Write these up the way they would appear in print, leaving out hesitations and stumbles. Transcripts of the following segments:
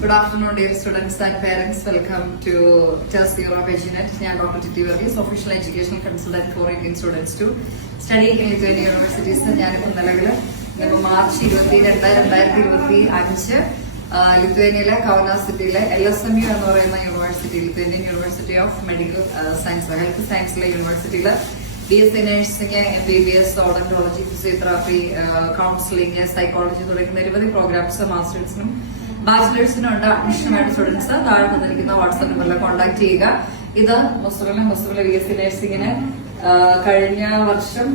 Good afternoon, dear students and parents. Welcome to Just Year of Edunet. I am Dr. Titi Varghese, official educational consultant for Indian students to study in Lithuanian universities. I am March 2025 ലിത്വേനിയയിലെ കവനാസ് സിറ്റിയിലെ LSMU എന്ന് പറയുന്ന university, Lithuanian university of medical science, health സയൻസിലെ യൂണിവേഴ്സിറ്റിയിൽ BSc nursing, MBBS, ഓഡോntology, physiotherapy, counselling, psychology തുടങ്ങിയ നിരവധി programmes മാസ്റ്റേഴ്സിനും ബാച്ചിലേഴ്സിനും ഉണ്ട്. അഡ്മിഷനുമായിട്ട് students താഴെ തന്നിരിക്കുന്ന വാട്സ്ആപ്പ് നമ്പറിൽ കോൺടാക്ട് ചെയ്യുക. ഇത് മുസ്ലിമിലെ BSc നഴ്സിംഗിന് കഴിഞ്ഞ വർഷം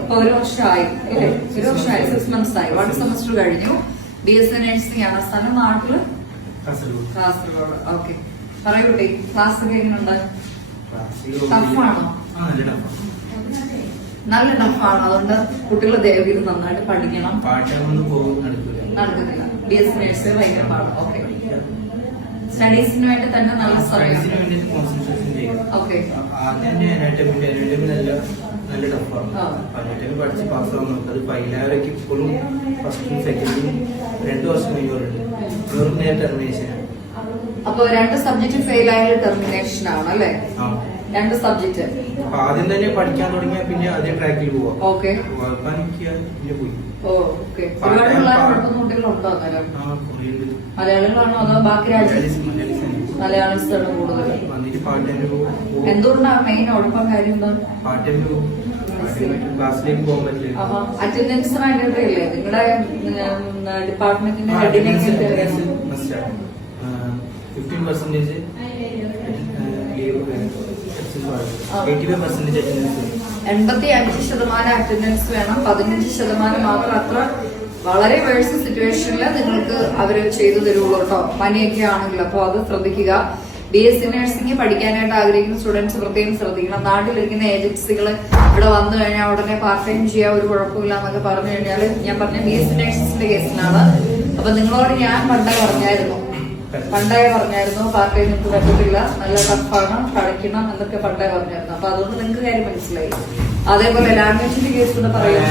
ഇപ്പൊ ഒരു വർഷമായി, അല്ലേ? ഒരു വർഷമായി, 6 months ആയി. 1 semester കഴിഞ്ഞു. BSc നഴ്സിംഗ് ആണ്. സ്ഥലം നാട്ടില് കാസർഗോഡ്. ഓക്കെ, പറയൂ കുട്ടി, ക്ലാസ് ഒക്കെ എങ്ങനെയുണ്ട്? ടഫാണോ? നല്ല ടഫാണ്. അതുകൊണ്ട് കുട്ടികൾ ദയവീത് നന്നായിട്ട് പഠിക്കണം. നടക്കുന്നില്ല. BSc നഴ്സിംഗ് ഭയങ്കര പാടാണ്. ഓക്കെ, സ്റ്റഡീസിന് വേണ്ടി തന്നെ നല്ല സമയം. ഓക്കെ, നല്ല ടഫാണ്. പഠിച്ച് പാസ്സാവുന്ന എല്ലാവരൊക്കെ ഇപ്പോഴും ഫസ്റ്റും സെക്കൻഡും 2 വർഷം കഴിഞ്ഞവരുണ്ട്. ഇവർക്ക് നേരെ ടെർമിനേഷൻ. അപ്പൊ 2 സബ്ജക്ട് ഫെയിൽ ആയാലും ടെർമിനേഷൻ ആണ്, അല്ലേ? 2 സബ്ജക്ട് ആദ്യം തന്നെ പഠിക്കാൻ തുടങ്ങിയാൽ പിന്നെ അതേ ട്രാക്കിൽ പോവാം. ഓക്കെ, പിന്നെ പോയി. ഓക്കെ, ഒരുപാട് കുട്ടികളുണ്ടോ അന്നേരം? മലയാളികളാണോ അതോ ബാക്കി മലയാളീസാണ് കൂടുതൽ? എന്തുകൊണ്ടാണ് മെയിൻ ഉഴപ്പം കാര്യം? എന്താണ് ക്ലാസ്സിലേക്ക് പോകാൻ പറ്റില്ല. അറ്റൻഡൻസ് മാൻഡേറ്ററി അല്ലേ നിങ്ങളുടെ ഡിപ്പാർട്ട്മെന്റിന്റെ ഹെഡിനെ? 15% 85% അറ്റൻഡൻസ് വേണം. 15% മാത്രം. അത്ര വളരെ വേഴ്സ് സിറ്റുവേഷനിൽ നിങ്ങൾക്ക് അവര് ചെയ്തു തരുള്ളൂ കേട്ടോ, പനിയൊക്കെ ആണെങ്കിൽ. അപ്പൊ അത് ശ്രദ്ധിക്കുക. BSc നഴ്സിംഗ് പഠിക്കാനായിട്ട് ആഗ്രഹിക്കുന്ന സ്റ്റുഡൻസ് പ്രത്യേകം ശ്രദ്ധിക്കണം. നാട്ടിലിരിക്കുന്ന ഏജൻസികൾ ഇവിടെ വന്നു കഴിഞ്ഞാൽ ഉടനെ പാർട്ട് ടൈം ചെയ്യാൻ ഒരു കുഴപ്പമില്ല എന്നൊക്കെ പറഞ്ഞു കഴിഞ്ഞാൽ, ഞാൻ പറഞ്ഞ BSc നഴ്സിന്റെ കേസിലാണ്. അപ്പൊ നിങ്ങളോട് ഞാൻ പണ്ടേ പറഞ്ഞായിരുന്നു പാർട്ട് ടൈം നിങ്ങൾക്ക് പറ്റത്തില്ല, നല്ല ടഫാണ്, കളിക്കണം എന്നൊക്കെ പണ്ടേ പറഞ്ഞായിരുന്നു. അപ്പൊ അതുകൊണ്ട് നിങ്ങൾക്ക് കാര്യം മനസ്സിലായി. അതേപോലെ ലാംഗ്വേജിന്റെ കേസ് കൂടെ പറയാം.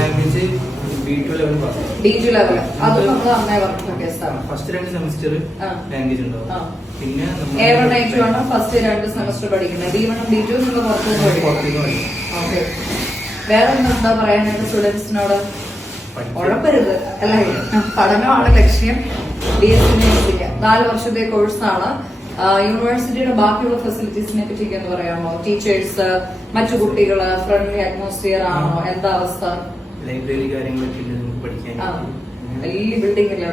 D2 ലെവൽ അത് നമ്മൾ നന്നായി പറഞ്ഞ കേസാണ്. ഫസ്റ്റ് 2 സെമസ്റ്റർ ലാംഗ്വേജ് ഉണ്ടാവും. പിന്നെ A1 A2 ആണ് ഫസ്റ്റ് 2 സെമസ്റ്റർ പഠിക്കുന്നത്. D1 D2 നിങ്ങൾ പുറത്തുനിന്ന് പഠിക്കും. ഓക്കെ, വേറെ എന്താ പറയാനായിട്ട് സ്റ്റുഡൻസിനോട്? ഉഴപ്പരുത്, അല്ലേ? പഠനമാണ് ലക്ഷ്യം. BSc നഴ്സിംഗ് 4 വർഷത്തെ കോഴ്സാണ്. യൂണിവേഴ്സിറ്റിയുടെ ബാക്കിയുള്ള ഫെസിലിറ്റീസിനെ പറ്റിയൊക്കെ എന്ന് പറയാമോ? ടീച്ചേഴ്സ്, മറ്റു കുട്ടികള്, ഫ്രണ്ട്ലി അറ്റ്മോസ്ഫിയർ ആണോ? എന്താ അവസ്ഥ? ലൈബ്രറി കാര്യങ്ങളൊക്കെ പഠിക്കാൻ വലിയ ബിൽഡിംഗ് അല്ലേ?